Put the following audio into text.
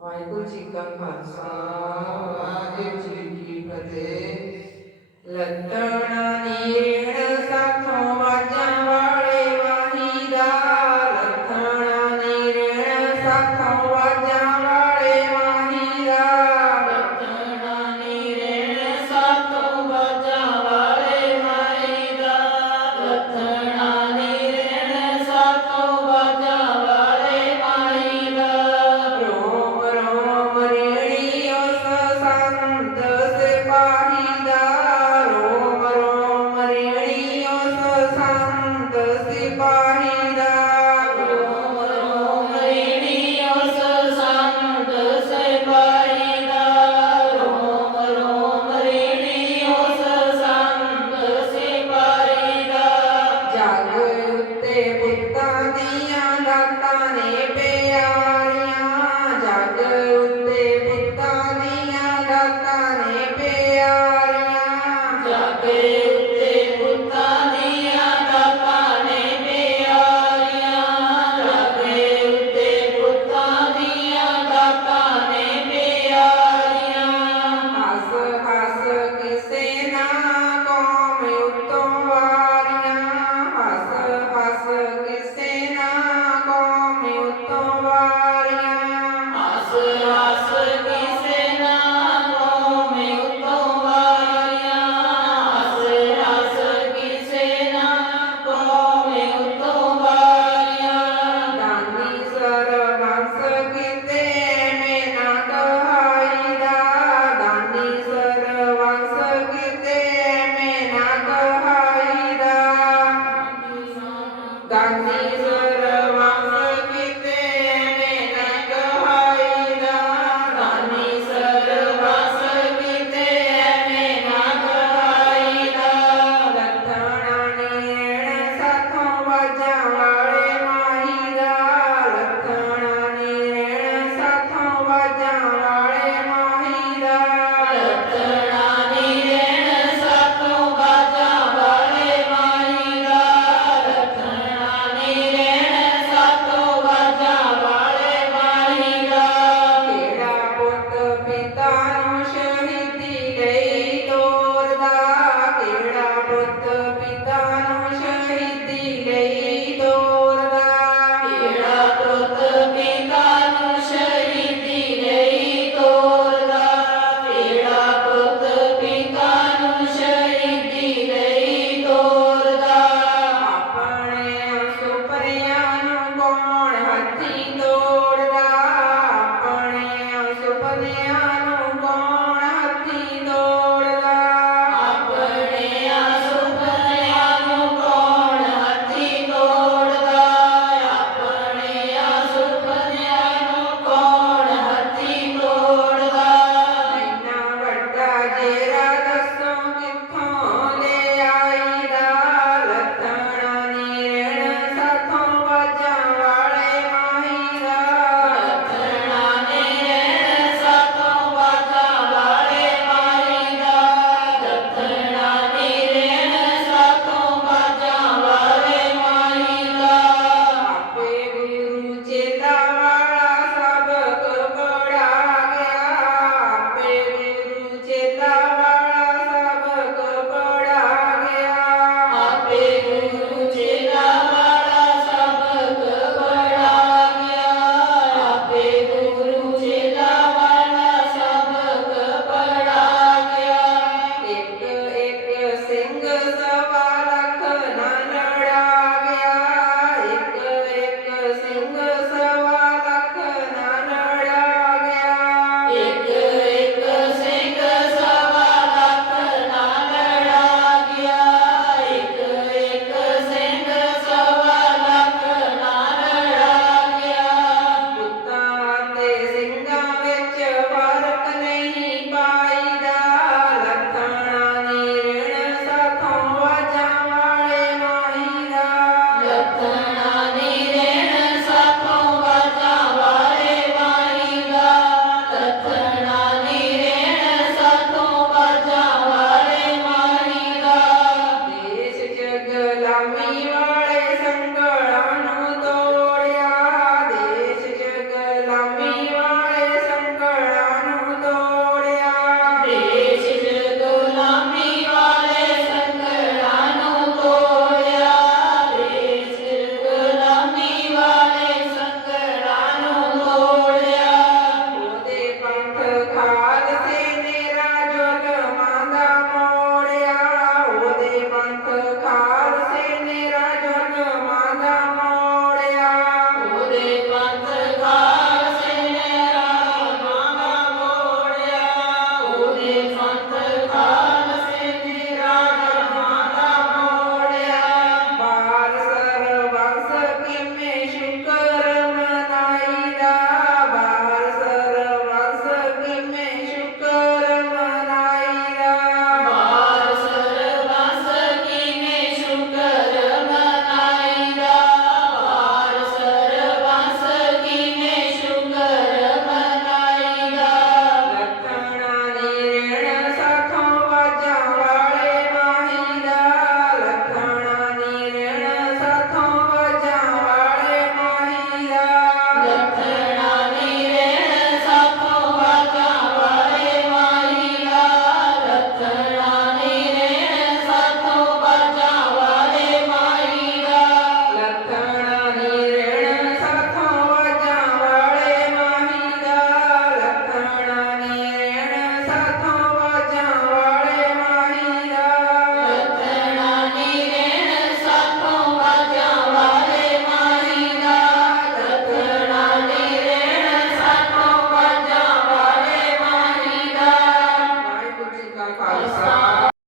ਵਾਹਿਗੁਰੂ ਜੀ ਕਾ ਖਾਲਸਾ ਵਾਹਿਗੁਰੂ ਜੀ ਕੀ ਫਤਿਹ ਲੱਤਣਾ ਨੀਰ பெருமாள் da.